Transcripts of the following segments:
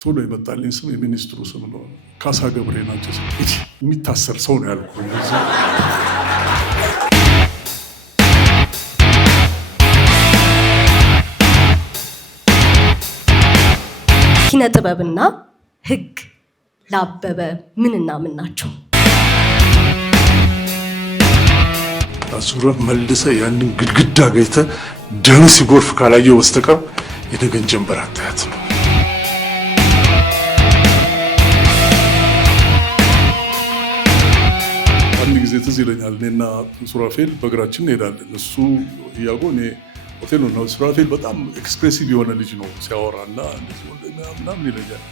ቶሎ የመጣልኝ ስም የሚኒስትሩ ስም ነው። ካሳ ገብሬ ናቸው። የሚታሰር ሰው ነው ያልኩ። ኪነ ጥበብና ሕግ ለአበበ ምንና ምን ናቸው? አዙረህ መልሰህ ያንን ግድግዳ ገይተህ ደም ሲጎርፍ ካላየው በስተቀር የነገን ጀንበር አታያት ነው። አንድ ጊዜ ትዝ ይለኛል፣ እኔና ሱራፌል በእግራችን እንሄዳለን። እሱ እያጎ እኔ ሆቴል ነው። ሱራፌል በጣም ኤክስፕሬሲቭ የሆነ ልጅ ነው ሲያወራ እና ምናምን ይለኛል።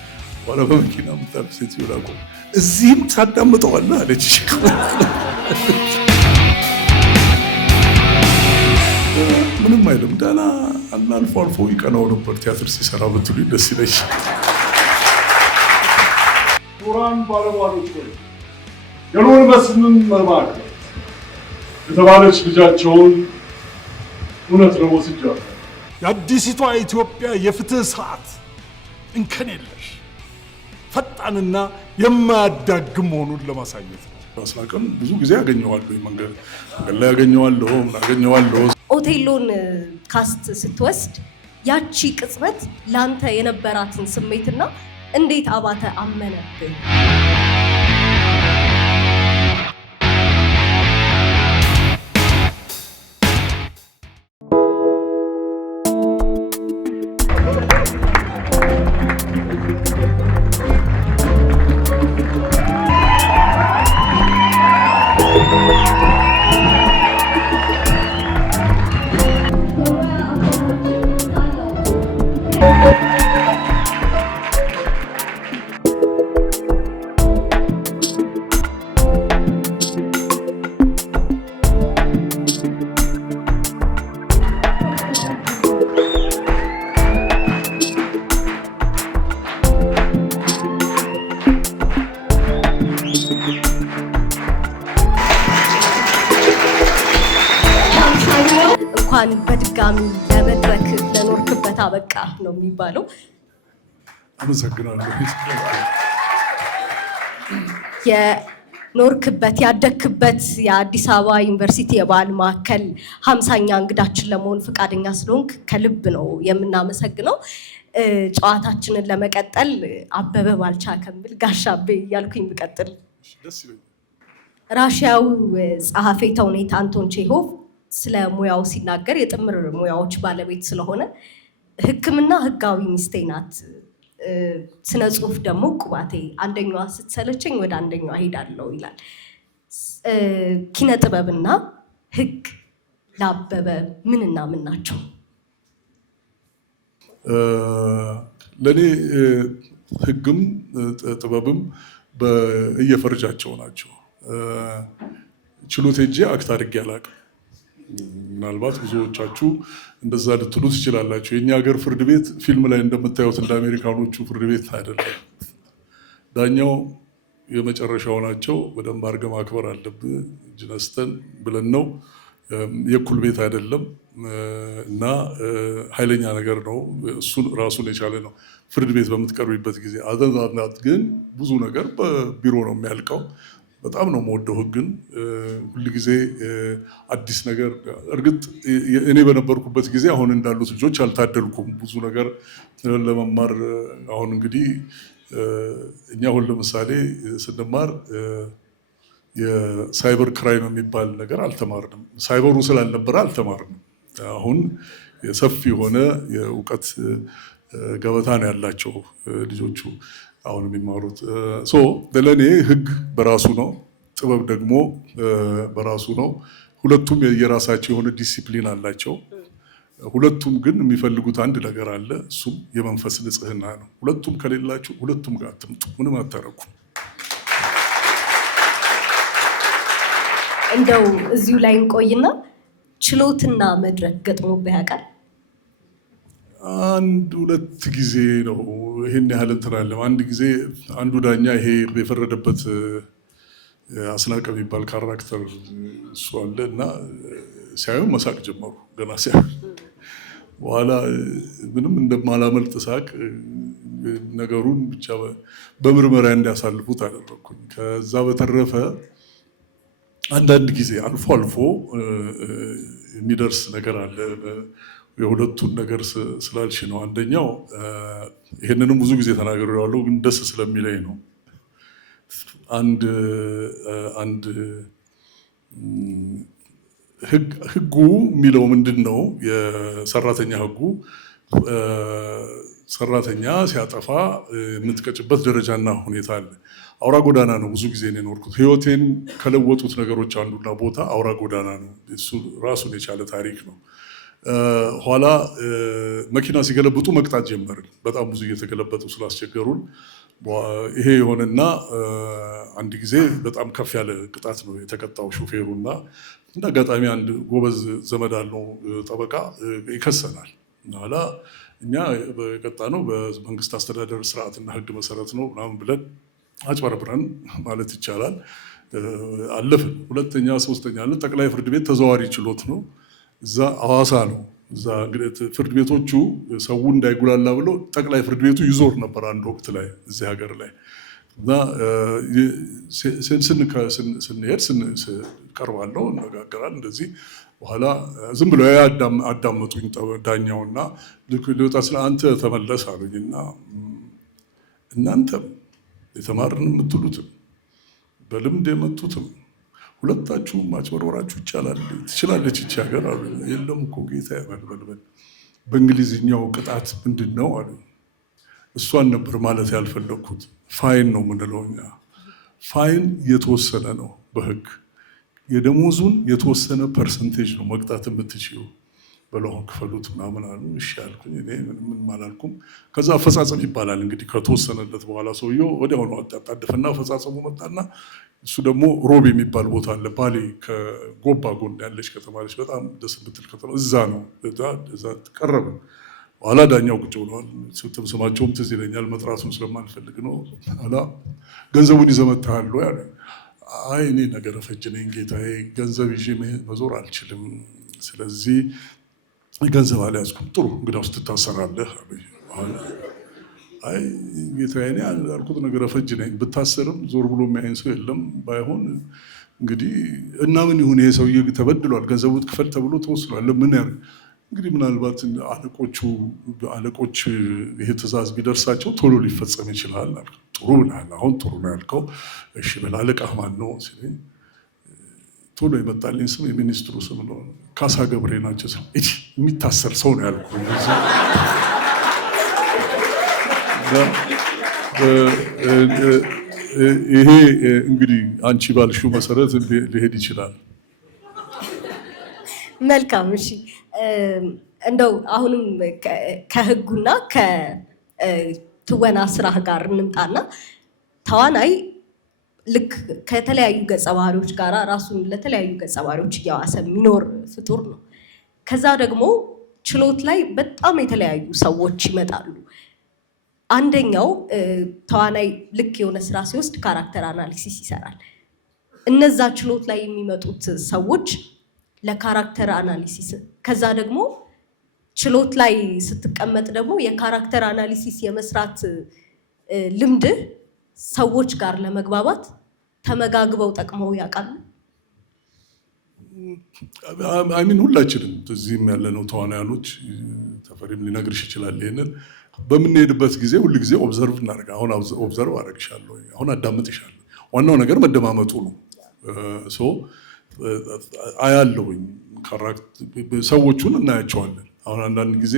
በኋላ በመኪና ምታል ሴት ይላቆ እዚህም ታዳምጠዋለህ አለች። ምንም አይልም፣ ደህና እና አልፎ አልፎ ይቀናው ነበር ቲያትር ሲሰራ ብትሉኝ ደስ ይለኝ። ቁራን ባለሟሎች ወይ የሎን መስምን መባክ የተባለች ልጃቸውን እውነት ነው ወስጃለሁ። የአዲሲቷ ኢትዮጵያ የፍትህ ሰዓት እንከን የለሽ ፈጣንና የማያዳግም መሆኑን ለማሳየት ነው። አስናቀን ብዙ ጊዜ ያገኘዋለሁ፣ መንገድ ላይ ያገኘዋለሁ። ኦቴሎን ካስት ስትወስድ ያቺ ቅጽበት ላንተ የነበራትን ስሜትና እንዴት አባተ አመነብህ? እንኳን በድጋሚ ለመድረክ ለኖርክበት አበቃ ነው የሚባለው። አመሰግናለሁ። የኖርክበት ያደግክበት የአዲስ አበባ ዩኒቨርሲቲ የባህል ማዕከል 50ኛ እንግዳችን ለመሆን ፈቃደኛ ስለሆንክ ከልብ ነው የምናመሰግነው። ጨዋታችንን ለመቀጠል አበበ ባልቻ ከምል ጋሽ አቤ እያልኩኝ ብቀጥል ደስ ይለኛል። ራሽያው ጸሐፌ ተውኔት አንቶን ቼሆቭ ስለ ሙያው ሲናገር የጥምር ሙያዎች ባለቤት ስለሆነ ሕክምና ህጋዊ ሚስቴ ናት፣ ስነ ጽሁፍ ደግሞ ቁባቴ፣ አንደኛዋ ስትሰለቸኝ ወደ አንደኛዋ ሄዳለሁ ይላል። ኪነ ጥበብና ሕግ ለአበበ ምንና ምን ናቸው? ለእኔ ሕግም ጥበብም በየፈርጃቸው ናቸው። ችሎት ሄጄ አክት አድርጌ አላውቅም። ምናልባት ብዙዎቻችሁ እንደዛ ልትሉ ትችላላችሁ። የእኛ ሀገር ፍርድ ቤት ፊልም ላይ እንደምታዩት እንደ አሜሪካኖቹ ፍርድ ቤት አይደለም። ዳኛው የመጨረሻው ናቸው። በደንብ አድርገህ ማክበር አለብህ። እጅ ነስተን ብለን ነው። የእኩል ቤት አይደለም እና ኃይለኛ ነገር ነው። እሱን ራሱን የቻለ ነው ፍርድ ቤት በምትቀርቢበት ጊዜ። አዘዛት ግን ብዙ ነገር በቢሮ ነው የሚያልቀው። በጣም ነው የምወደው ሕግን። ሁልጊዜ አዲስ ነገር። እርግጥ እኔ በነበርኩበት ጊዜ አሁን እንዳሉት ልጆች አልታደልኩም ብዙ ነገር ለመማር። አሁን እንግዲህ እኛ አሁን ለምሳሌ ስንማር የሳይበር ክራይም የሚባል ነገር አልተማርንም። ሳይበሩ ስላልነበረ አልተማርንም። አሁን ሰፊ የሆነ የእውቀት ገበታ ነው ያላቸው ልጆቹ አሁን የሚማሩት። ለእኔ ሕግ በራሱ ነው፣ ጥበብ ደግሞ በራሱ ነው። ሁለቱም የራሳቸው የሆነ ዲሲፕሊን አላቸው። ሁለቱም ግን የሚፈልጉት አንድ ነገር አለ፣ እሱም የመንፈስ ንጽህና ነው። ሁለቱም ከሌላችሁ ሁለቱም ጋር አትምጡ፣ ምንም አታረጉ። እንደው እዚሁ ላይ እንቆይና ችሎትና መድረክ ገጥሞብህ ያውቃል? አንድ ሁለት ጊዜ ነው። ይሄን ያህል እንትን አለም። አንድ ጊዜ አንዱ ዳኛ ይሄ የፈረደበት አስናቀ የሚባል ካራክተር እሱ አለ እና ሲያዩ መሳቅ ጀመሩ። ገና ሲያዩ በኋላ ምንም እንደማላመልጥ ሳቅ ነገሩን ብቻ በምርመራ እንዲያሳልፉት አደረኩኝ። ከዛ በተረፈ አንዳንድ ጊዜ አልፎ አልፎ የሚደርስ ነገር አለ። የሁለቱን ነገር ስላልሽ ነው። አንደኛው ይሄንንም ብዙ ጊዜ ተናግሬዋለሁ፣ ግን ደስ ስለሚለኝ ነው። አንድ ህጉ የሚለው ምንድን ነው? የሰራተኛ ህጉ ሰራተኛ ሲያጠፋ የምትቀጭበት ደረጃና ሁኔታ አለ። አውራ ጎዳና ነው ብዙ ጊዜ ነው የኖርኩት። ህይወቴን ከለወጡት ነገሮች አንዱና ቦታ አውራ ጎዳና ነው። እሱ ራሱን የቻለ ታሪክ ነው። ኋላ መኪና ሲገለብጡ መቅጣት ጀመርን። በጣም ብዙ እየተገለበጡ ስላስቸገሩን ይሄ የሆነና አንድ ጊዜ በጣም ከፍ ያለ ቅጣት ነው የተቀጣው ሾፌሩና እንደ አጋጣሚ አንድ ጎበዝ ዘመድ አለው ጠበቃ ይከሰናል። ኋላ እኛ በቀጣ ነው በመንግስት አስተዳደር ስርዓትና ህግ መሰረት ነው ምናምን ብለን አጭበርብረን ማለት ይቻላል አለፍን። ሁለተኛ ሶስተኛ ጠቅላይ ፍርድ ቤት ተዘዋዋሪ ችሎት ነው። እዛ ሐዋሳ ነው። እዛ ፍርድ ቤቶቹ ሰው እንዳይጉላላ ብለው ጠቅላይ ፍርድ ቤቱ ይዞር ነበር አንድ ወቅት ላይ እዚህ ሀገር ላይ እና ስንሄድ ቀርባለሁ እነጋገራል እንደዚህ በኋላ ዝም ብለው አዳመጡኝ ዳኛውና ሊወጣ ስለ አንተ ተመለስ አሉኝና እናንተም የተማርን የምትሉትም በልምድ የመጡትም ሁለታችሁም ማጭበርበራችሁ ይቻላል ትችላለች ይቺ ሀገር አሉ። የለም እኮ ጌታ ያበልበልበል በእንግሊዝኛው ቅጣት ምንድን ነው አሉ። እሷን ነበር ማለት ያልፈለግኩት። ፋይን ነው የምንለው እኛ። ፋይን የተወሰነ ነው በህግ የደሞዙን የተወሰነ ፐርሰንቴጅ ነው መቅጣት የምትችይው በለው ክፈሉት ምናምን አሉ። እሺ አልኩኝ። እኔ ምንም አላልኩም። ከዛ አፈጻጸም ይባላል እንግዲህ ከተወሰነለት በኋላ ሰውየው ወዲያውኑ አጣደፈና አፈጻጸሙ መጣና እሱ ደግሞ ሮብ የሚባል ቦታ አለ ባሌ ከጎባ ጎን ያለች ከተማ ነች። በጣም ደስ የምትል ከተማ እዛ ነው። እዛ ቀረበ። በኋላ ዳኛው ቁጭ ብለዋል። ስማቸውም ትዝ ይለኛል መጥራቱን ስለማልፈልግ ነው። ኋላ ገንዘቡን ይዘህ መጥተሃል ወይ አሉኝ። አይ እኔ ነገረ ፈጅ ነኝ ጌታዬ፣ ገንዘብ ይዤ መዞር አልችልም። ስለዚህ ገንዘብ አልያዝኩም። ጥሩ እንግዲያው ትታሰራለህ አሉኝ። አይ ጌታዬ እኔ ያልኩት ነገረ ፈጅ ነኝ፣ ብታሰርም ዞር ብሎ የሚያይን ሰው የለም። ባይሆን እንግዲህ እና ምን ይሁን ይሄ ሰውዬ ተበድሏል፣ ገንዘቡ ክፈል ተብሎ ተወስኗል። ምን ያህል እንግዲህ ምናልባት አለቆች ይሄ ትዕዛዝ ቢደርሳቸው ቶሎ ሊፈጸም ይችላል። ጥሩ ብለሃል፣ አሁን ጥሩ ነው ያልከው። እሺ በል አለቃህ ማን ነው ሲለኝ ቶሎ የመጣልኝ ስም የሚኒስትሩ ስም ነው። ካሳ ገብሬ ናቸው። የሚታሰር ሰው ነው ያልኩ። ይሄ እንግዲህ አንቺ ባልሽው መሰረት ሊሄድ ይችላል። መልካም እሺ። እንደው አሁንም ከህጉና ከትወና ስራህ ጋር እንምጣና ተዋናይ ልክ ከተለያዩ ገጸ ባህሪዎች ጋር ራሱን ለተለያዩ ገጸ ባህሪዎች እያዋሰ የሚኖር ፍጡር ነው። ከዛ ደግሞ ችሎት ላይ በጣም የተለያዩ ሰዎች ይመጣሉ። አንደኛው ተዋናይ ልክ የሆነ ስራ ሲወስድ ካራክተር አናሊሲስ ይሰራል። እነዛ ችሎት ላይ የሚመጡት ሰዎች ለካራክተር አናሊሲስ ከዛ ደግሞ ችሎት ላይ ስትቀመጥ ደግሞ የካራክተር አናሊሲስ የመስራት ልምድ ሰዎች ጋር ለመግባባት ተመጋግበው ጠቅመው ያውቃሉ? አይሚን ሁላችንም እዚህም ያለነው ተዋናያኖች ተፈሪም ሊነግርሽ ይችላል። ይሄንን በምንሄድበት ጊዜ ሁሉ ጊዜ ኦብዘርቭ እናደርግ። አሁን ኦብዘርቭ አደርግሻለሁ፣ አሁን አዳምጥሻለሁ። ዋናው ነገር መደማመጡ ነው። አያለሁኝ ሰዎቹን እናያቸዋለን። አሁን አንዳንድ ጊዜ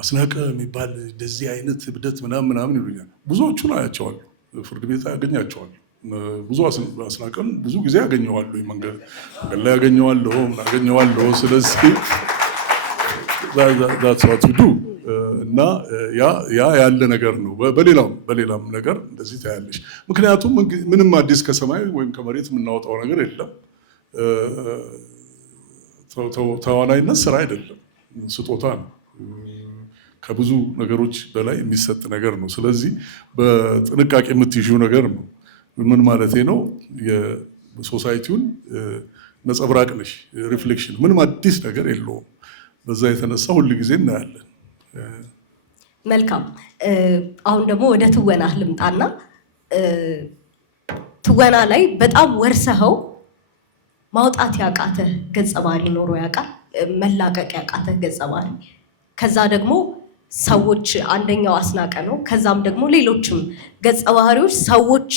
አስናቀ የሚባል እንደዚህ አይነት እብደት ምናምን ይሉኛል። ብዙዎቹን አያቸዋለሁ፣ ፍርድ ቤት ያገኛቸዋለሁ። ብዙ አስናቀን ብዙ ጊዜ ያገኘዋለሁ፣ መንገድ ላይ ያገኘዋለሁ። ስለዚህ that's what we do እና ያ ያለ ነገር ነው። በሌላም ነገር እንደዚህ ታያለሽ። ምክንያቱም ምንም አዲስ ከሰማይ ወይም ከመሬት የምናወጣው ነገር የለም። ተዋናይነት ስራ አይደለም፣ ስጦታ ነው። ከብዙ ነገሮች በላይ የሚሰጥ ነገር ነው። ስለዚህ በጥንቃቄ የምትይዥው ነገር ነው። ምን ማለቴ ነው? የሶሳይቲውን ነጸብራቅ ነሽ፣ ሪፍሌክሽን። ምንም አዲስ ነገር የለውም። በዛ የተነሳ ሁል ጊዜ እናያለን። መልካም አሁን ደግሞ ወደ ትወና ልምጣና ትወና ላይ በጣም ወርሰኸው ማውጣት ያቃተህ ገጸ ባህሪ ኖሮ ያውቃል? መላቀቅ ያቃተህ ገጸ ባህሪ? ከዛ ደግሞ ሰዎች አንደኛው አስናቀ ነው። ከዛም ደግሞ ሌሎችም ገጸ ባህሪዎች ሰዎች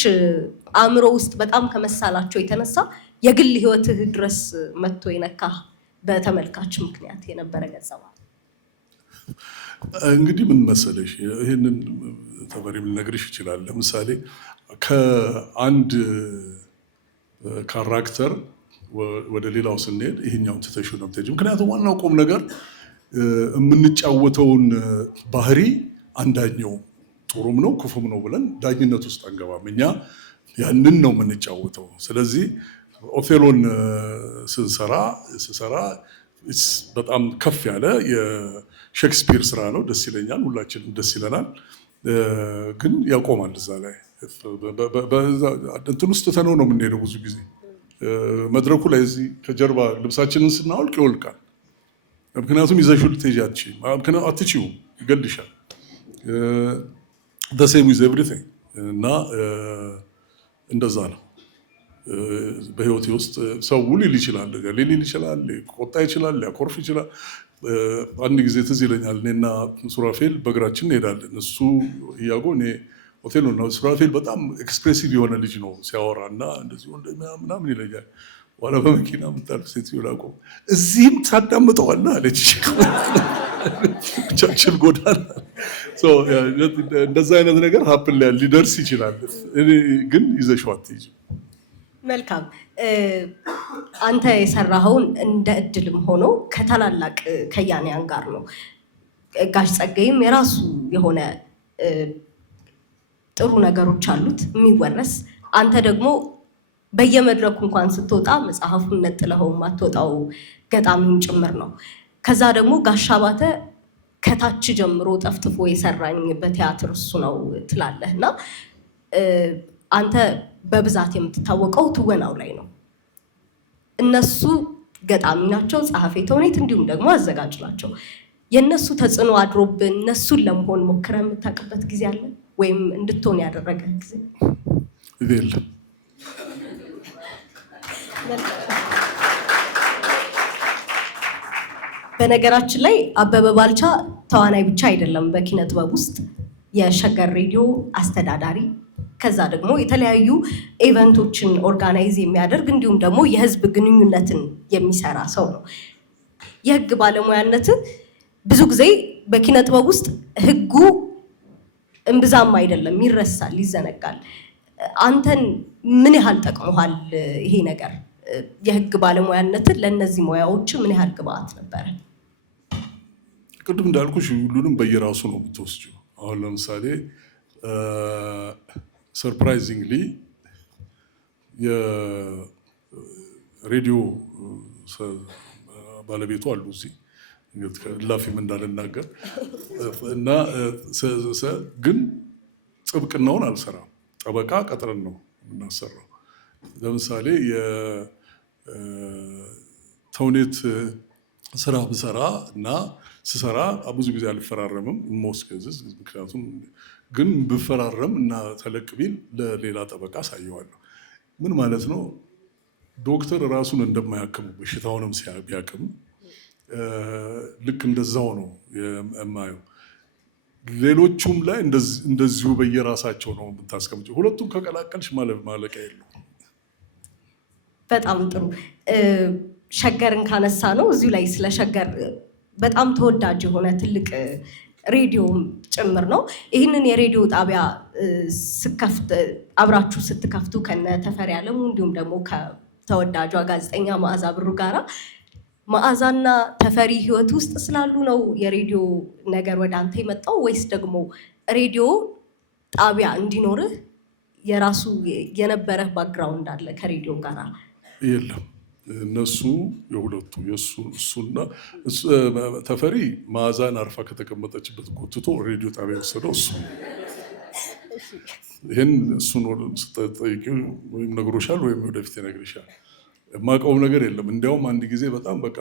አእምሮ ውስጥ በጣም ከመሳላቸው የተነሳ የግል ህይወትህ ድረስ መጥቶ የነካ በተመልካች ምክንያት የነበረ ገጸ ባህሪ? እንግዲህ ምን መሰለሽ፣ ይህንን ተፈሪም ልነግርሽ ይችላል። ለምሳሌ ከአንድ ካራክተር ወደ ሌላው ስንሄድ ይሄኛውን ትተሽው ነው የምትሄጂው። ምክንያቱም ዋናው ቁም ነገር የምንጫወተውን ባህሪ አንዳኛው ጥሩም ነው ክፉም ነው ብለን ዳኝነት ውስጥ አንገባም። እኛ ያንን ነው የምንጫወተው። ስለዚህ ኦቴሎን ስሰራ በጣም ከፍ ያለ የሼክስፒር ስራ ነው። ደስ ይለኛል፣ ሁላችንም ደስ ይለናል። ግን ያቆማል እዛ ላይ እንትን ውስጥ ተነው ነው የምንሄደው። ብዙ ጊዜ መድረኩ ላይ እዚህ ከጀርባ ልብሳችንን ስናወልቅ ይወልቃል። ምክንያቱም ይዘሽው ልትሄጂ አትችይውም፣ ይገልሻል። the same with everything እና እንደዛ ነው። በህይወቴ ውስጥ ሰው ሊል ይችላል፣ ሊል ይችላል፣ ሊቆጣ ይችላል፣ ሊያኮርፍ ይችላል። አንድ ጊዜ ትዝ ይለኛል፣ እኔና ሱራፌል በእግራችን እንሄዳለን። እሱ እያጎ እኔ ሆቴል ነው። ሱራፌል በጣም ኤክስፕሬሲቭ የሆነ ልጅ ነው ሲያወራ እና እንደዚህ ምናምን ይለኛል። ዋላ በመኪና የምታልፍ ሴትዮ ላቆም፣ እዚህም ታዳምጠዋለህ አለች። ቻችል ጎዳና እንደዛ አይነት ነገር ሀፕን ሊደርስ ይችላል። ግን ይዘሽው አትሄጂም። መልካም አንተ የሰራኸውን እንደ እድልም ሆኖ ከታላላቅ ከያንያን ጋር ነው። ጋሽ ጸጋዬም የራሱ የሆነ ጥሩ ነገሮች አሉት የሚወረስ። አንተ ደግሞ በየመድረኩ እንኳን ስትወጣ መጽሐፉን ነጥለኸው ማትወጣው ገጣሚውን ጭምር ነው። ከዛ ደግሞ ጋሽ አባተ ከታች ጀምሮ ጠፍጥፎ የሰራኝ በቲያትር እሱ ነው ትላለህ እና አንተ በብዛት የምትታወቀው ትወናው ላይ ነው። እነሱ ገጣሚ ናቸው፣ ጸሐፌ ተውኔት እንዲሁም ደግሞ አዘጋጅ ናቸው። የእነሱ ተጽዕኖ አድሮብን እነሱን ለመሆን ሞክረህ የምታውቅበት ጊዜ አለ ወይም እንድትሆን ያደረገ ጊዜ? የለም። በነገራችን ላይ አበበ ባልቻ ተዋናይ ብቻ አይደለም፣ በኪነ ጥበብ ውስጥ የሸገር ሬዲዮ አስተዳዳሪ፣ ከዛ ደግሞ የተለያዩ ኢቨንቶችን ኦርጋናይዝ የሚያደርግ እንዲሁም ደግሞ የህዝብ ግንኙነትን የሚሰራ ሰው ነው። የህግ ባለሙያነት ብዙ ጊዜ በኪነ ጥበብ ውስጥ ህጉ እምብዛም አይደለም፣ ይረሳል፣ ይዘነጋል። አንተን ምን ያህል ጠቅሞሃል ይሄ ነገር? የህግ ባለሙያነትን ለእነዚህ ሙያዎች ምን ያህል ግብአት ነበረ? ቅድም እንዳልኩሽ ሁሉንም በየራሱ ነው የምትወስጂው። አሁን ለምሳሌ ሰርፕራይዚንግሊ የሬዲዮ ባለቤቱ አሉ እዚህ ላፊም እንዳልናገር እና ግን ጥብቅናውን አልሰራም። ጠበቃ ቀጥረን ነው የምናሰራው። ለምሳሌ የተውኔት ስራ ብሰራ እና ስሰራ ብዙ ጊዜ አልፈራረምም ሞስከዝዝ። ምክንያቱም ግን ብፈራረም እና ተለቅ ቢል ለሌላ ጠበቃ አሳየዋለሁ። ምን ማለት ነው? ዶክተር ራሱን እንደማያክሙ በሽታውንም ቢያክም ልክ እንደዛው ነው የማየው። ሌሎቹም ላይ እንደዚሁ በየራሳቸው ነው የምታስቀምጪው። ሁለቱም ከቀላቀልሽ ማለቂያ የለውም። በጣም ጥሩ። ሸገርን ካነሳ ነው እዚሁ ላይ ስለ ሸገር በጣም ተወዳጅ የሆነ ትልቅ ሬዲዮ ጭምር ነው። ይህንን የሬዲዮ ጣቢያ አብራችሁ ስትከፍቱ ከነ ተፈሪ አለሙ እንዲሁም ደግሞ ከተወዳጇ ጋዜጠኛ መዓዛ ብሩ ጋራ መዓዛና ተፈሪ ህይወት ውስጥ ስላሉ ነው የሬዲዮ ነገር ወደ አንተ የመጣው ወይስ ደግሞ ሬዲዮ ጣቢያ እንዲኖርህ የራሱ የነበረህ ባክግራውንድ አለ ከሬዲዮ ጋር? የለም፣ እነሱ የሁለቱ እሱና ተፈሪ መዓዛን አርፋ ከተቀመጠችበት ጎትቶ ሬዲዮ ጣቢያ የወሰደው እሱ። ይህን እሱን ስጠይቂው ወይም ነግሮሻል ወይም ወደፊት ይነግርሻል። የማውቀውም ነገር የለም። እንዲያውም አንድ ጊዜ በጣም በቃ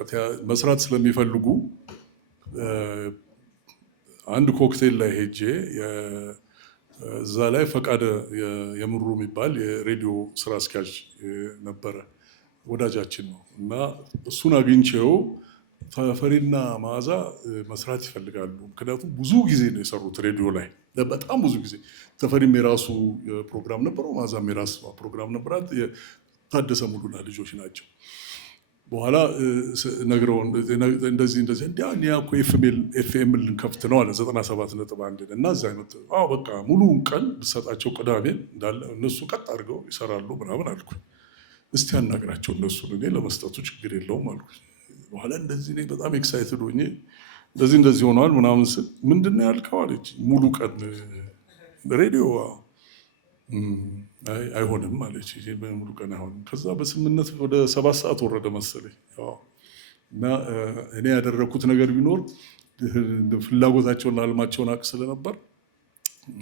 መስራት ስለሚፈልጉ አንድ ኮክቴል ላይ ሄጄ እዛ ላይ ፈቃደ የምሩ የሚባል የሬዲዮ ስራ አስኪያጅ ነበረ፣ ወዳጃችን ነው እና እሱን አግኝቼው ተፈሪና መዓዛ መስራት ይፈልጋሉ። ምክንያቱም ብዙ ጊዜ ነው የሰሩት ሬዲዮ ላይ በጣም ብዙ ጊዜ። ተፈሪም የራሱ ፕሮግራም ነበረው፣ መዓዛም የራሱ ፕሮግራም ነበራት። ታደሰ ሙሉና ልጆች ናቸው። በኋላ ነግረውን እንደዚህ እንዲያ እኮ ኤፍኤም ልንከፍት ነው አለ 97.1 እና እዛ ይመጡ በቃ ሙሉውን ቀን ብሰጣቸው ቅዳሜ እንዳለ እነሱ ቀጥ አድርገው ይሰራሉ ምናምን አልኩ። እስቲ ያናግራቸው እነሱን እኔ ለመስጠቱ ችግር የለውም አልኩ። በኋላ እንደዚህ እኔ በጣም ኤክሳይትድ ሆኜ እንደዚህ ሆነዋል ምናምን ስል ምንድን ነው ያልከው አለች። ሙሉ ቀን ሬዲዮ አይሆንም አለች። ሙሉ ቀን አይሆንም። ከዛ በስምነት ወደ 7 ሰዓት ወረደ መሰለኝ። እና እኔ ያደረኩት ነገር ቢኖር ፍላጎታቸውና ህልማቸውን አቅ ስለነበር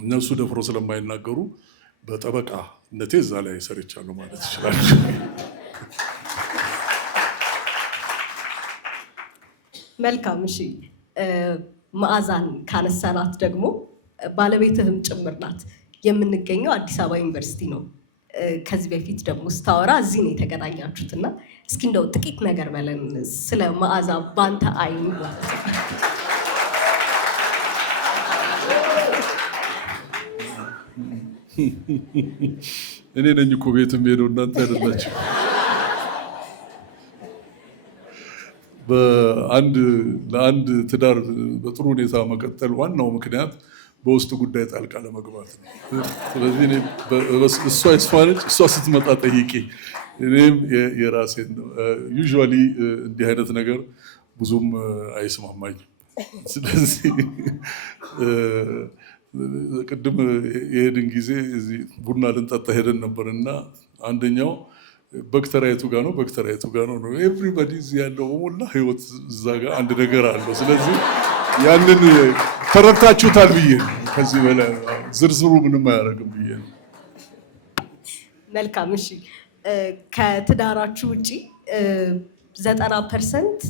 እነሱ ደፍሮ ስለማይናገሩ በጠበቃነቴ እዛ ላይ ሰርቻለሁ ማለት ይችላል። መልካም። እሺ መዓዛን ካነሳናት ደግሞ ባለቤትህም ጭምር ናት። የምንገኘው አዲስ አበባ ዩኒቨርሲቲ ነው። ከዚህ በፊት ደግሞ ስታወራ እዚህ ነው የተገናኛችሁት እና እስኪ እንደው ጥቂት ነገር በለን ስለ መዓዛ ባንተ አይን። እኔ ነኝ እኮ ቤትም ሄደው እናንተ አይደላችሁ። ለአንድ ትዳር በጥሩ ሁኔታ መቀጠል ዋናው ምክንያት በውስጥ ጉዳይ ጣልቃ ለመግባት ነው። ስለዚህ እሷ የስፋነች እሷ ስትመጣ ጠይቄ እኔም የራሴን ነው። ዩዥዋሊ እንዲህ አይነት ነገር ብዙም አይስማማኝም። ስለዚህ ቅድም የሄድን ጊዜ ቡና ልንጠጣ ሄደን ነበር እና አንደኛው በክተራይቱ ጋር ነው ኤቭሪባዲ እዚህ ያለው በሞላ ህይወት እዛ ጋር አንድ ነገር አለው። ስለዚህ ያንን ተረድታችሁታል ብዬ ነው። ከዚህ በላይ ዝርዝሩ ምንም አያደርግም ብዬ ነው። መልካም። እሺ ከትዳራችሁ ውጭ 90%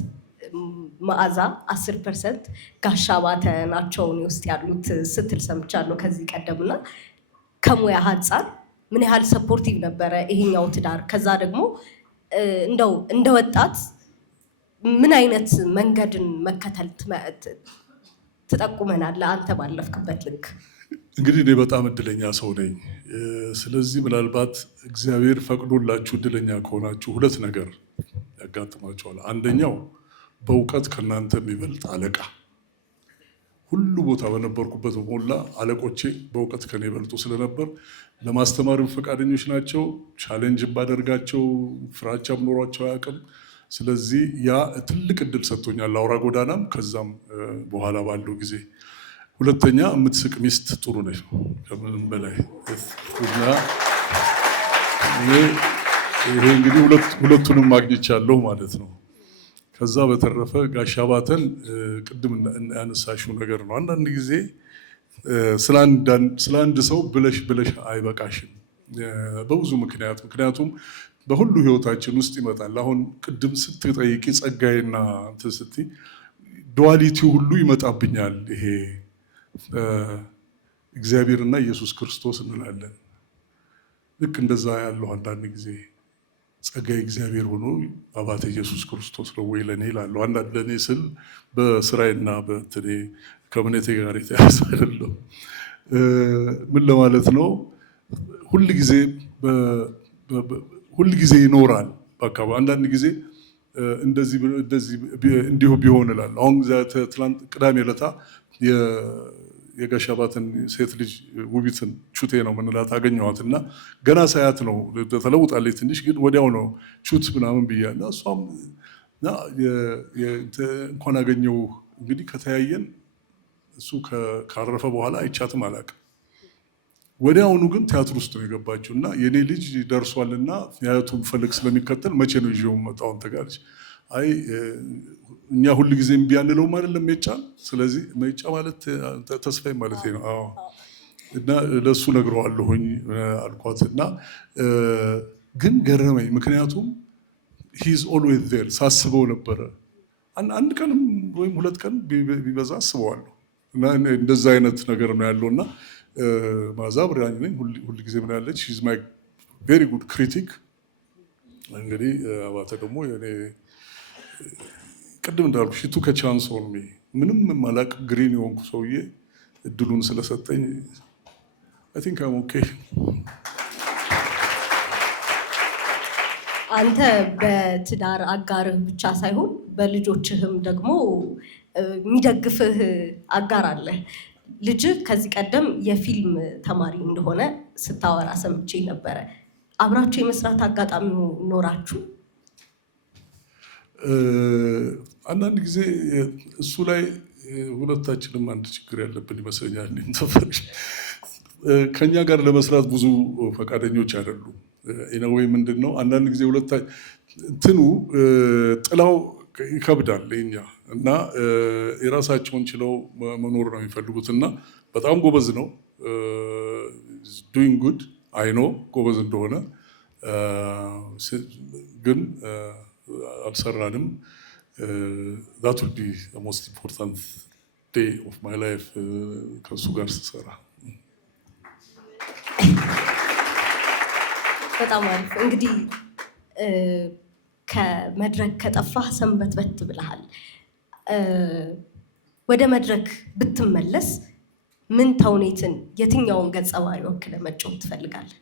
መዓዛ 10% ጋሻ ባተ ናቸው ውስጥ ያሉት ስትል ሰምቻለሁ ከዚህ ቀደምና ከሙያ አንፃር ምን ያህል ሰፖርቲቭ ነበረ ይሄኛው ትዳር? ከዛ ደግሞ እንደው እንደ ወጣት ምን አይነት መንገድን መከተል ትጠቁመናለህ አንተ ባለፍክበት ልክ? እንግዲህ እኔ በጣም እድለኛ ሰው ነኝ። ስለዚህ ምናልባት እግዚአብሔር ፈቅዶላችሁ እድለኛ ከሆናችሁ 2 ነገር ያጋጥማችኋል። አንደኛው በእውቀት ከእናንተ የሚበልጥ አለቃ። ሁሉ ቦታ በነበርኩበት በሞላ አለቆቼ በእውቀት ከኔ ይበልጡ ስለነበር ለማስተማርም ፈቃደኞች ናቸው። ቻሌንጅ ባደርጋቸው ፍራቻም ኖሯቸው አያውቅም። ስለዚህ ያ ትልቅ እድል ሰጥቶኛል፣ አውራ ጎዳናም ከዛም በኋላ ባለው ጊዜ። ሁለተኛ የምትስቅ ሚስት ጥሩ ነች ከምንም በላይ። ይሄ እንግዲህ ሁለቱንም ማግኘቻለሁ ማለት ነው። ከዛ በተረፈ ጋሻ ባተን ቅድም ያነሳሽው ነገር ነው። አንዳንድ ጊዜ ስለ አንድ ሰው ብለሽ አይበቃሽም በብዙ ምክንያቱም በሁሉ ህይወታችን ውስጥ ይመጣል። አሁን ቅድም ስትጠይቂ ጸጋዬና እንትን ስትይ ዱዋሊቲው ሁሉ ይመጣብኛል። ይሄ እግዚአብሔርና ኢየሱስ ክርስቶስ እንላለን። ልክ እንደዛ ያለው አንዳንድ ጊዜ ጸጋዬ እግዚአብሔር ሆኖ አባቴ ኢየሱስ ክርስቶስ ነው ወይ ለእኔ እላለሁ። አንዳንድ ለእኔ ስል በስራዬና በእንትኔ ከእምነቴ ጋር የተያዘ አይደለም። ምን ለማለት ነው? ሁል ጊዜ ይኖራል በአካባቢ። አንዳንድ ጊዜ እንዲሁ ቢሆን እላለሁ። አሁን ትናንት ቅዳሜ ዕለት የጋሻ ባተን ሴት ልጅ ውቢትን ቹቴ ነው ምንላት አገኘኋት እና ገና ሳያት ነው ተለውጣለች ትንሽ፣ ግን ወዲያው ነው ቹት ምናምን ብያለሁ። እሷም እንኳን አገኘው እንግዲህ ከተያየን እሱ ካረፈ በኋላ አይቻትም አላውቅም። ወዲያውኑ ግን ቲያትር ውስጥ ነው የገባችው እና የኔ ልጅ ደርሷልና የአያቱን ፈለግ ስለሚከተል መቼ ነው ይዤው መጣሁ አንተ ጋር አለች። አይ እኛ ሁል ጊዜ እምቢ አንለውም አይደለም ሜጫ። ስለዚህ ሜጫ ማለት ተስፋዬ ማለት ነው። አዎ እና ለሱ ነግረዋለሁኝ አልኳት እና ግን ገረመኝ። ምክንያቱም ሂዝ ኦልዌዝ ዜር ሳስበው ነበረ። አንድ ቀንም ወይም 2 ቀን ቢበዛ አስበዋለሁ። እና እንደዛ አይነት ነገር ነው ያለው እና ማዛ ብርሃን ነኝ ሁል ጊዜ ምን ያለች ሺዝ ማይ ቬሪ ጉድ ክሪቲክ። እንግዲህ አባተ ደግሞ የኔ ቅድም እንዳልኩ ሽቱ ከቻንስ ኦን ሚ ምንም ማላቅ ግሪን የሆንኩ ሰውዬ እድሉን ስለሰጠኝ አይ ቲንክ አም ኦኬ። አንተ በትዳር አጋርህ ብቻ ሳይሆን በልጆችህም ደግሞ የሚደግፍህ አጋር አለ። ልጅህ ከዚህ ቀደም የፊልም ተማሪ እንደሆነ ስታወራ ሰምቼ ነበረ። አብራችሁ የመስራት አጋጣሚ ኖራችሁ? አንዳንድ ጊዜ እሱ ላይ ሁለታችንም አንድ ችግር ያለብን ይመስለኛል። ተፈርሽ ከኛ ጋር ለመስራት ብዙ ፈቃደኞች አይደሉም። ኢነዌይ ምንድን ነው አንዳንድ ጊዜ እንትኑ ጥላው ይከብዳል ለኛ እና የራሳቸውን ችለው መኖር ነው የሚፈልጉት እና በጣም ጎበዝ ነው ዱይንግ ጉድ አይ ኖ ጎበዝ እንደሆነ ግን አልሰራንም። that will be the most important day of my life ከሱ ጋር ስሰራ። በጣም አሪፍ። እንግዲህ ከመድረክ ከጠፋህ ሰንበትበት ብለሃል። ወደ መድረክ ብትመለስ ምን ተውኔትን የትኛውን ገጸ ባህሪ ወክለህ መጫወት ትፈልጋለህ?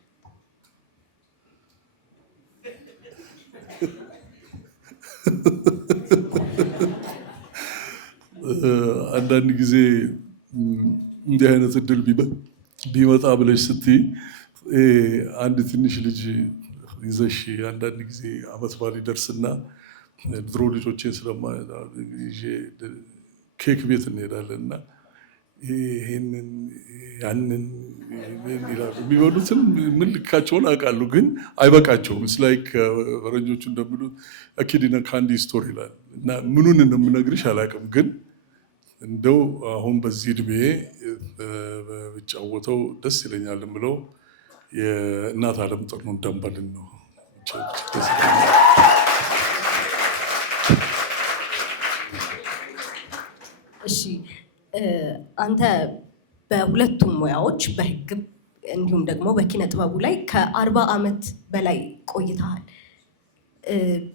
አንዳንድ ጊዜ እንዲህ አይነት እድል ቢመጣ ብለሽ ስትይ አንድ ትንሽ ልጅ ይዘሽ አንዳንድ ጊዜ አመት በዓል ይደርስና ድሮ ልጆቼን ኬክ ቤት እንሄዳለን እና ይሄንን ያንን የሚበሉትን ምን ልካቸውን አውቃለሁ፣ ግን አይበቃቸውም። ላይክ ፈረንጆቹ እንደሚሉት አኪዲና ካንዲ ስቶር ይላል እና ምኑን እንደምነግርሽ አላውቅም፣ ግን እንደው አሁን በዚህ እድሜ ብጫወተው ደስ ይለኛል የምለው የእናት ዓለም ጥሩን ደንበልን ነው። እሺ፣ አንተ በሁለቱም ሙያዎች በህግም እንዲሁም ደግሞ በኪነ ጥበቡ ላይ ከ40 ዓመት በላይ ቆይተሃል።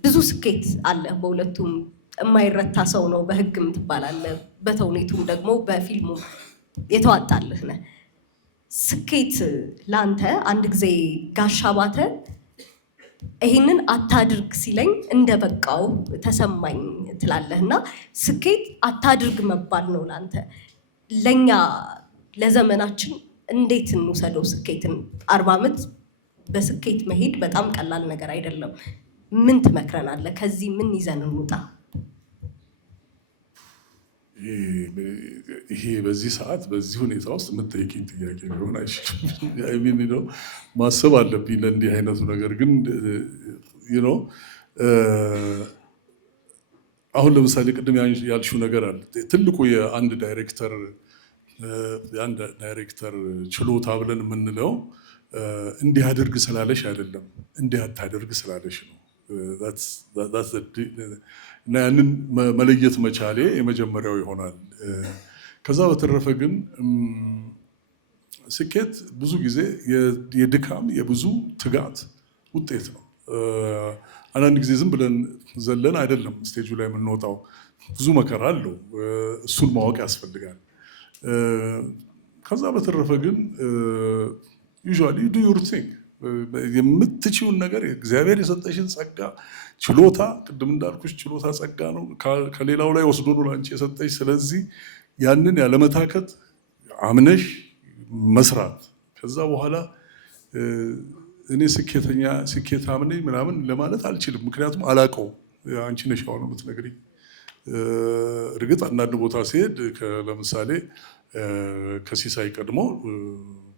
ብዙ ስኬት አለ በሁለቱም። የማይረታ ሰው ነው በህግም ትባላለህ፣ በተውኔቱም ደግሞ በፊልሙ የተዋጣልህ ነህ። ስኬት ለአንተ አንድ ጊዜ ጋሽ አባተ ይሄንን አታድርግ ሲለኝ እንደበቃው ተሰማኝ ትላለህ እና ስኬት አታድርግ መባል ነው ለአንተ። ለኛ ለዘመናችን እንዴት እንውሰደው ስኬትን? 40 ዓመት በስኬት መሄድ በጣም ቀላል ነገር አይደለም። ምን ትመክረናለህ? ከዚህ ምን ይዘን እንውጣ? ይሄ በዚህ ሰዓት በዚህ ሁኔታ ውስጥ የምትጠይቂኝ ጥያቄ ሊሆን አይችልም። ማሰብ አለብኝ ለእንዲህ አይነቱ ነገር። ግን አሁን ለምሳሌ ቅድም ያልሽው ነገር አለ። ትልቁ የአንድ ዳይሬክተር ችሎታ ብለን የምንለው እንዲህ አድርግ ስላለሽ አይደለም፣ እንዲህ አታድርግ ስላለሽ ነው። እና ያንን መለየት መቻሌ የመጀመሪያው ይሆናል። ከዛ በተረፈ ግን ስኬት ብዙ ጊዜ የድካም የብዙ ትጋት ውጤት ነው። አንዳንድ ጊዜ ዝም ብለን ዘለን አይደለም ስቴጁ ላይ የምንወጣው፣ ብዙ መከራ አለው። እሱን ማወቅ ያስፈልጋል። ከዛ በተረፈ ግን ዩዥዋሊ ዱ ዩር ቲንግ፣ የምትችውን ነገር እግዚአብሔር የሰጠሽን ጸጋ ችሎታ፣ ቅድም እንዳልኩሽ ችሎታ ጸጋ ነው፣ ከሌላው ላይ ወስዶ ነው ለአንቺ የሰጠሽ። ስለዚህ ያንን ያለመታከት አምነሽ መስራት። ከዛ በኋላ እኔ ስኬታም ነኝ ምናምን ለማለት አልችልም፣ ምክንያቱም አላውቀው። አንቺ ነሽ አሁን የምትነግሪኝ። እርግጥ አንዳንድ ቦታ ሲሄድ ለምሳሌ ከሲሳይ ቀድሞ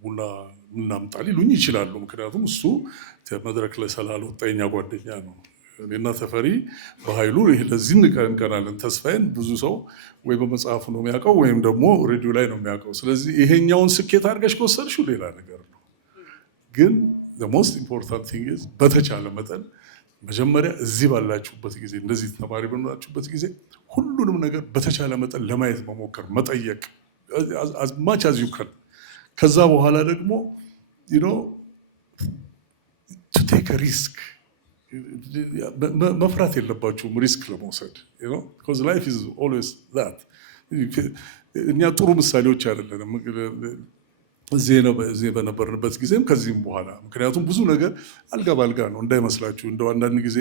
ቡና ምናምጣ ሊሉኝ ይችላሉ፣ ምክንያቱም እሱ መድረክ ላይ ስላልወጣ የኛ ጓደኛ ነው። እኔና ተፈሪ በኃይሉ ለዚህ እንቀናለን። ተስፋዬን ብዙ ሰው ወይ በመጽሐፉ ነው የሚያውቀው ወይም ደግሞ ሬዲዮ ላይ ነው የሚያውቀው። ስለዚህ ይሄኛውን ስኬት አድርገሽ ከወሰድሽው ሌላ ነገር ነው። ግን ሞስት ኢምፖርታንት ቲንግ ኢዝ በተቻለ መጠን መጀመሪያ እዚህ ባላችሁበት ጊዜ፣ እንደዚህ ተማሪ በሆናችሁበት ጊዜ ሁሉንም ነገር በተቻለ መጠን ለማየት መሞከር፣ መጠየቅ። as much as you can ከዛ በኋላ ደግሞ to take a risk መፍራት የለባችሁም ሪስክ ለመውሰድ because life is always that እኛ ጥሩ ምሳሌዎች አይደለንም እዚህ በነበርንበት ጊዜም ከዚህም በኋላ ምክንያቱም ብዙ ነገር አልጋ ባልጋ ነው እንዳይመስላችሁ እንደው አንዳንድ ጊዜ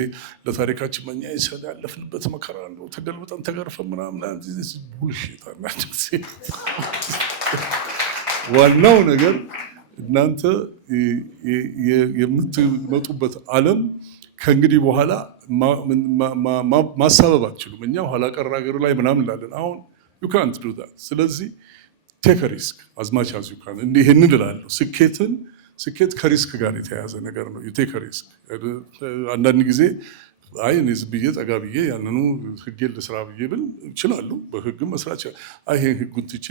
ለታሪካችን መኛ ያለፍንበት መከራ ነው ተገልብጠን ተገርፈን ምናምን ቡልሺት አንዳንድ ጊዜ ዋናው ነገር እናንተ የምትመጡበት ዓለም ከእንግዲህ በኋላ ማሳበብ አትችሉም እኛ ኋላ ቀር ሀገር ላይ ምናምን እንላለን አሁን you can't do that ስለዚህ take a risk as much as you can ይሄንን እላለሁ ስኬት ከሪስክ ጋር የተያያዘ ነገር ነው you take a risk አንዳንድ ጊዜ አይ እኔ ዝም ብዬ ጠጋ ብዬ ያንኑ ህጌን ልስራ ብዬ ብል እችላለሁ በህግም መስራት አይ ይሄን ህጉን ትቼ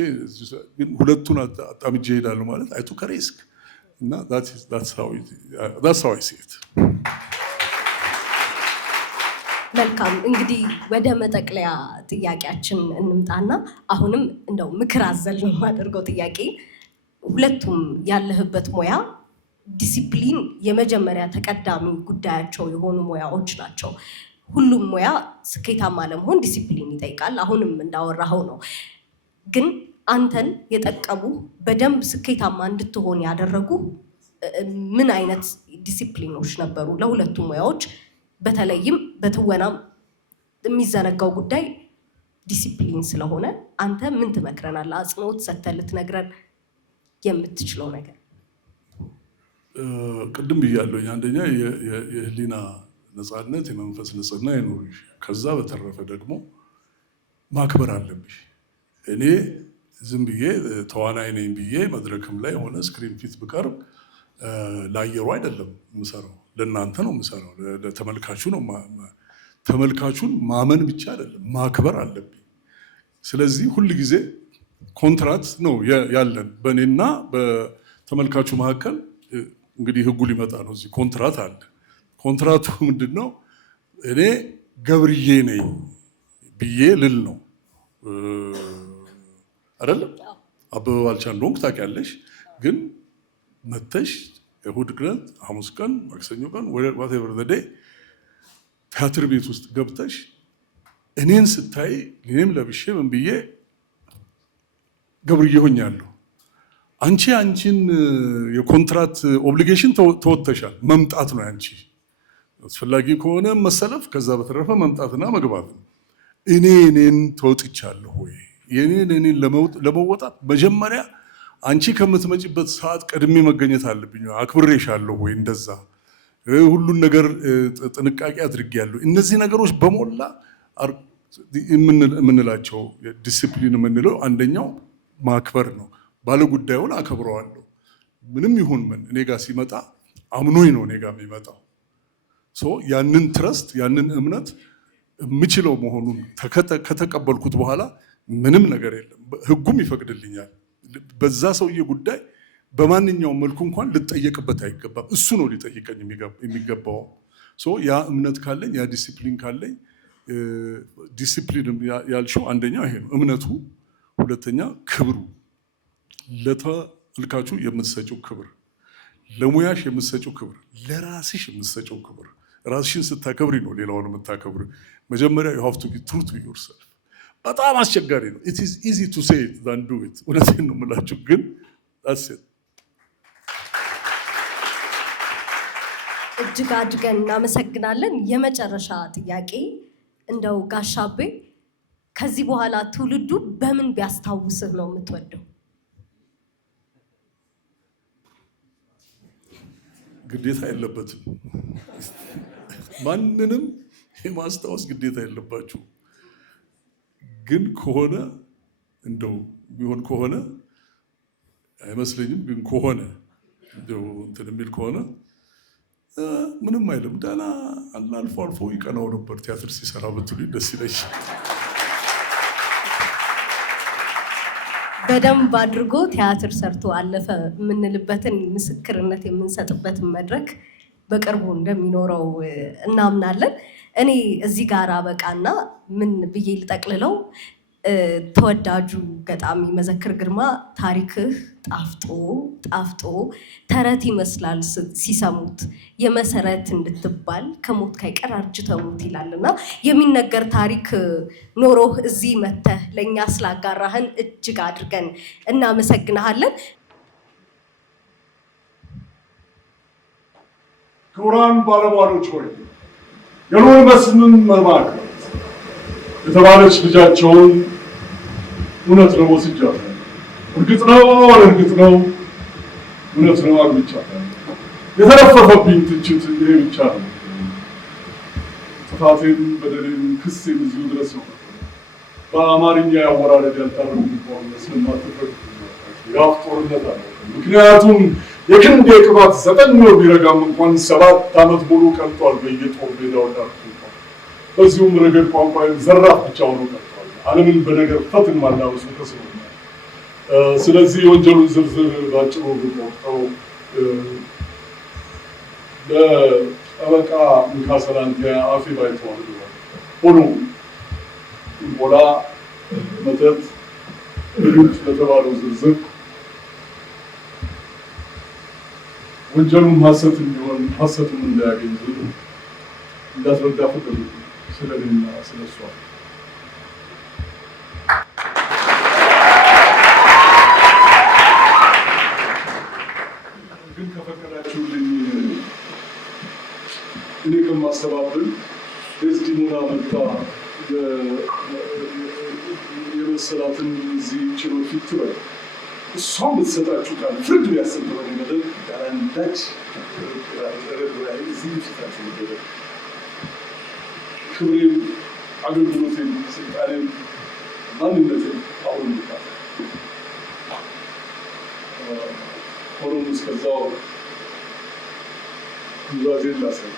ግን ሁለቱን አጣምጄ እሄዳለሁ ማለት I took a risk እና that's how I see it መልካም እንግዲህ ወደ መጠቅለያ ጥያቄያችን እንምጣና አሁንም እንደው ምክር አዘል ነው የማደርገው ጥያቄ ሁለቱም ያለህበት ሙያ ዲሲፕሊን የመጀመሪያ ተቀዳሚ ጉዳያቸው የሆኑ ሙያዎች ናቸው ሁሉም ሙያ ስኬታማ ለመሆን ዲሲፕሊን ይጠይቃል አሁንም እንዳወራኸው ነው ግን አንተን የጠቀሙ በደንብ ስኬታማ እንድትሆን ያደረጉ ምን አይነት ዲሲፕሊኖች ነበሩ ለሁለቱም ሙያዎች በተለይም በትወናም የሚዘነጋው ጉዳይ ዲሲፕሊን ስለሆነ አንተ ምን ትመክረናለህ አጽንኦት ሰጥተህ ልትነግረን የምትችለው ነገር ቅድም ብያለሁኝ አንደኛ የህሊና ነፃነት የመንፈስ ንጽህና ይኖርሽ ከዛ በተረፈ ደግሞ ማክበር አለብሽ እኔ ዝም ብዬ ተዋናይ ነኝ ብዬ መድረክም ላይ ሆነ ስክሪን ፊት ብቀርብ ላየሩ አይደለም የምሰራው ለእናንተ ነው የምሰራው ለተመልካቹ ነው ተመልካቹን ማመን ብቻ አይደለም ማክበር አለብኝ ስለዚህ ሁሉ ጊዜ ኮንትራት ነው ያለን በእኔና በተመልካቹ መካከል እንግዲህ ህጉ ሊመጣ ነው እዚህ ኮንትራት አለ ኮንትራቱ ምንድነው እኔ ገብርዬ ነኝ ብዬ ልል ነው አይደለም አበበ ባልቻ እንደሆንክ ታውቂያለሽ ግን መተሽ እሁድ ቀን ሐሙስ ቀን ማክሰኞ ቀን whatever the day ቲያትር ቤት ውስጥ ገብተሽ እኔን ስታይ እኔም ለብሼ ምን ብዬ ገብርዬ ሆኛለሁ አንቺን የኮንትራት ኦብሊጌሽን ተወጥተሻል መምጣት ነው አንቺ አስፈላጊ ከሆነ መሰለፍ ከዛ በተረፈ መምጣትና መግባት ነው እኔን ተወጥቻለሁ ወይ የኔን ለመወጣት መጀመሪያ አንቺ ከምትመጪበት ሰዓት ቀድሜ መገኘት አለብኝ አክብሬሻለሁ ወይ እንደዛ ሁሉን ነገር ጥንቃቄ አድርጌያለሁ እነዚህ ነገሮች በሞላ የምንላቸው ዲሲፕሊን የምንለው አንደኛው ማክበር ነው ባለጉዳዩን አከብረዋለሁ ምንም ይሁን ምን እኔ ጋር ሲመጣ አምኖኝ ነው እኔ ጋር የሚመጣው ያንን ትረስት ያንን እምነት የምችለው መሆኑን ከተቀበልኩት በኋላ ምንም ነገር የለም ህጉም ይፈቅድልኛል በዛ ሰውዬ ጉዳይ በማንኛውም መልኩ እንኳን ልጠየቅበት አይገባም እሱ ነው ሊጠይቀኝ የሚገባው ያ እምነት ካለኝ ያ ዲሲፕሊን ካለኝ ዲሲፕሊን ያልሽው አንደኛው ይሄ ነው እምነቱ ሁለተኛ ክብሩ ለተመልካቹ የምትሰጪው ክብር ለሙያሽ የምትሰጪው ክብር ለራስሽ የምትሰጪው ክብር ራስሽን ስታከብሪ ነው ሌላውን የምታከብሪ መጀመሪያ you have to be true to yourself በጣም አስቸጋሪ ነው it is easy to say it than do it እውነቴን ነው የምላችሁ ግን that's it እጅግ አድርገን እናመሰግናለን የመጨረሻ ጥያቄ እንደው ጋሻቤ ከዚህ በኋላ ትውልዱ በምን ቢያስታውስህ ነው የምትወደው ግዴታ የለበትም ማንንም የማስታወስ ግዴታ የለባችሁ ግን ከሆነ እንደው ቢሆን ከሆነ አይመስለኝም ግን ከሆነ እንደው እንትን የሚል ከሆነ ምንም አይልም ደህና አልፎ አልፎ ይቀናው ነበር ቲያትር ሲሰራ ብትሉኝ ደስ ይለኛል በደንብ አድርጎ ቲያትር ሰርቶ አለፈ የምንልበትን ምስክርነት የምንሰጥበትን መድረክ በቅርቡ እንደሚኖረው እናምናለን እኔ እዚህ ጋር አበቃና ምን ብዬ ልጠቅልለው ተወዳጁ ገጣሚ መዘክር ግርማ ታሪክህ ጣፍጦ ተረት ይመስላል ሲሰሙት የመሰረት እንድትባል ከሞት ካይቀር አርጅተሙት ይላልና የሚነገር ታሪክ ኖሮህ እዚህ መተህ ለኛ ስላጋራህን እጅግ አድርገን እናመሰግናለን። ክቡራን ባለሟሎች ሆይ የልዑል መስፍንን መማክርት የተባለች ልጃቸውን እውነት ነው ወስጃታለሁ። እርግጥ ነው እውነት ነው አግብቻታለሁ። የተረፈፈብኝ ትችት ይሄ ብቻ ነው። ጥፋቴም በደሌም ክሴም እዚሁ ድረስ ነው። በአማርኛ ያወራረድ ያልታረሙ ከሆነ ስለማትፈርድ የአፍ ጦርነት አለ። ምክንያቱም የክንዴ ቅባት 9 ወር ቢረጋም እንኳን 7 ዓመት ሙሉ ቀልጧል በየጦር ሜዳው ዳርኩ። በዚሁም ረገድ ቋንቋዬን ዘራፍ ብቻ ሆኖ ቀርቷል። ዓለምን በነገር ፈትን ማላወሱ ተስኖኛል። ስለዚህ የወንጀሉን ዝርዝር ባጭሩ ብቆርጠው ለጠበቃ እንካሰላንቲያ አፌ ባይተዋል ሆኖ ጥንቆላ፣ መተት፣ ድግምት ለተባለው ዝርዝር ወንጀሉን ሐሰት እንዲሆን ሐሰቱን እንዳያገኝ እንዳስረዳ ፍቅር ስለኔና ስለሷ ግን ከፈቀዳችሁልኝ እኔ ከማስተባብል ዴዝዲሞና መጣ የመሰላትን እዚህ ችሎት ፊት ትበል እሷ የምትሰጣችሁ ቃል ፍርድ ቢያሰብረው መደብ አንዳች ርኅራኄ እዚህ ፊታችሁ ይደረግ። ክብሬን፣ አገልግሎቴን፣ ስልጣኔን፣ ማንነቴን አሁን ልቃት። ሆኖም እስከዛው ጉዛዜን ላሳይ።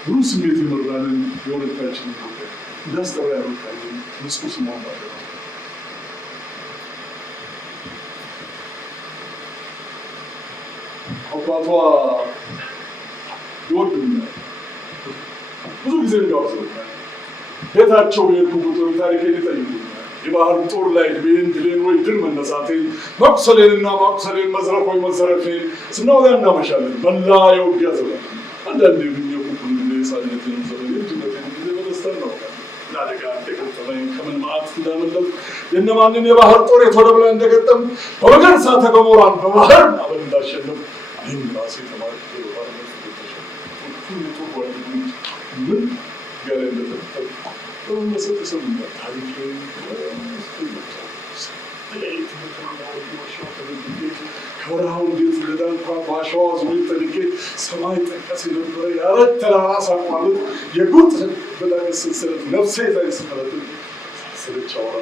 ብሩህ ስሜት የመራንን የሁለታችን ጉዳይ እንዳስጠራ ያመጣልን ንጹሕ ስሟን ባደረገ አባቷ ይወዱኛል። ብዙ ጊዜ እንጋብዘውኛል። ቤታቸው በሄድኩ ቁጥር ታሪኬን ይጠይቁኛል። የባህር ጦር ላይ ድሌን ወይ ድል መነሳቴን፣ መቁሰሌንና ማቁሰሌን፣ መዝረፍ ወይ መዘረፌን ስናወጋ እናመሻለን። መላ የውጊያ ዘመን አንዳንዴ ግን የቁቁን ጊዜ የሕፃንነቴንም ዘመን የልጅነቴን ጊዜ በደስታ እናወጋለን። ለአደጋ እንደገጠመኝ ከምን መዓት እንዳመለጥኩ የእነማንን የባህር ጦር የተወደብ ላይ እንደገጠም በወገን እሳተ ገሞራን በባህር ማዕበል እንዳሸነፍ ይህም ራሴ ተማሪ ምን ያለ እንደተፈጠረ በመመሰጥ የሰሙኛል። ታሪክ ከበረሃው እንዴት እንደዳንኳ በአሸዋ ዙሪያ ጠልቄ ሰማይ ጠቀስ የነበረ የአረት ተራራ ሳቋርጥ የጉጥ በዳገት ሰንሰለት ነፍሴ ላይ ስፈረጥጥ ሳሰለች አወራ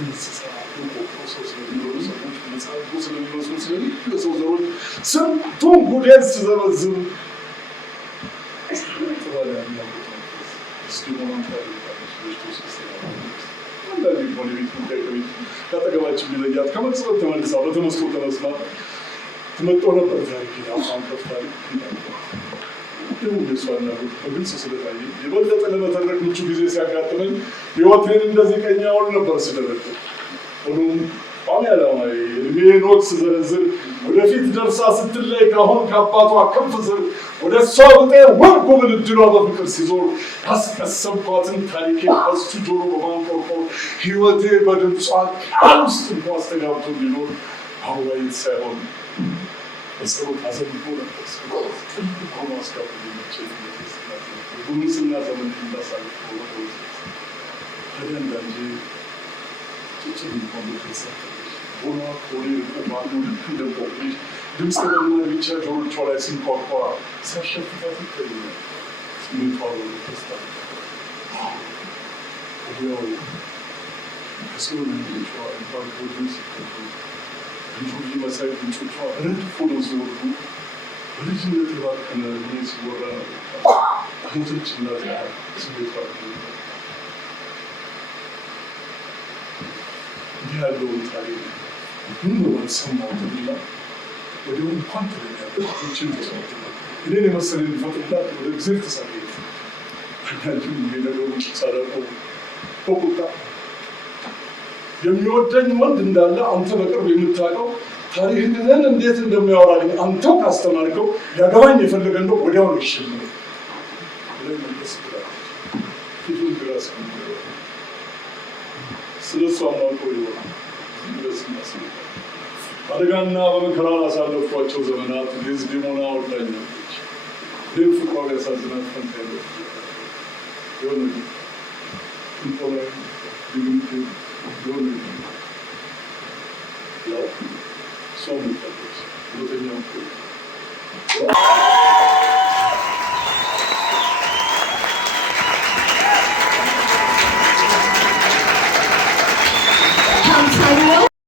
እንስሳ ሰው ስለሚኖሩ ሰዎች መጽሐፉ ስለሚመስሉ ስለሚሉ የሰው ዘሮች ስንቱን ጉዴን ስዘመዝም ከአጠገባችን ቢለያት ከመቅጽበት ተመልሳ በተመስጦ ተመስላ ትመጦ ነበር። ታሪክ አፋን ከፍታ ደግሞ የሷን ነገር በግልጽ ስለታየ የበለጠ ለመተረክ ምቹ ጊዜ ሲያጋጥመኝ ሕይወቴን እንደዚህ ቀኝ አውል ነበር ስደረግጥ። ሆኖም ቋሚ ዓላማዬ የዕድሜዬን ወቅት ስዘረዝር ወደፊት ደርሳ ስትለይ ካሁን ከአባቷ ክንፍ ስር ወደ እሷ ብጤ ወርቁ ብል እድሏ በፍቅር ሲዞር ያስቀሰምኳትን ታሪኬን በሱ ጆሮ በማንቆርቆር ሕይወቴ በድምጿ ቃል ውስጥ እንኳ አስተጋብቶ እንዲኖር አዋይት ሳይሆን በጸሎት አዘንቦ ነበር። ጥልቅ ሆኖ አስጋብ የሚችል ጉምስና ዘመን እንዳሳልፍ ሆኖ ተደንዳንጂ ጭጭን እንኳን በተሰጠች ሆኗ ከሆኔ ርቆባሉ ልክ እንደቆብሽ ድምፅ ደግሞ ብቻ ጆሮቿ ላይ ሲንኳኳ ሲያሸፍታት ይታየኛል። ስሜቷ ተስታ ወዲያው ከሲሆን ልጆቿ እንኳን ሆድን ሲከቱ ልጆች መሳይ ድምፆቿ ረድፍ ሆነው ሲወርዱ በልጅነት የባከነ እድሜ ሲወራ እህቶች እና ስሜቷ እንዲህ ያለውን ታሪክ ምን ነው አልሰማሁትምና ወዲያው እንኳን ትለኛለች። ችን ተሰማት እኔን የመሰለ እንዲፈጥርላት ወደ ጊዜ ተሳገ አንዳንድም የሚነገሩት ሳደርቁ በቁጣ የሚወደኝ ወንድ እንዳለ አንተ በቅርብ የምታውቀው ታሪክህን እንዴት እንደሚያወራልኝ አንተው ካስተማርከው ሊያገባኝ የፈለገ እንደው ወዲያው ነው ይሽልም ብለን መለስ ብላለች። ፊቱን ግራ እስከሚገባ ስለ እሷ ማውቀው ይሆናል ድረስ ማስለ አደጋና በመከራ ላሳለፍኳቸው ዘመናት ዴዝዴሞና ወዳኛለች። ይህም ፍቅሯ ሊያሳዝናት ፈንታ ያለች የሆነ እንጦላ ድግምት የሆነ ያው ሰው ምታለች ሁለተኛው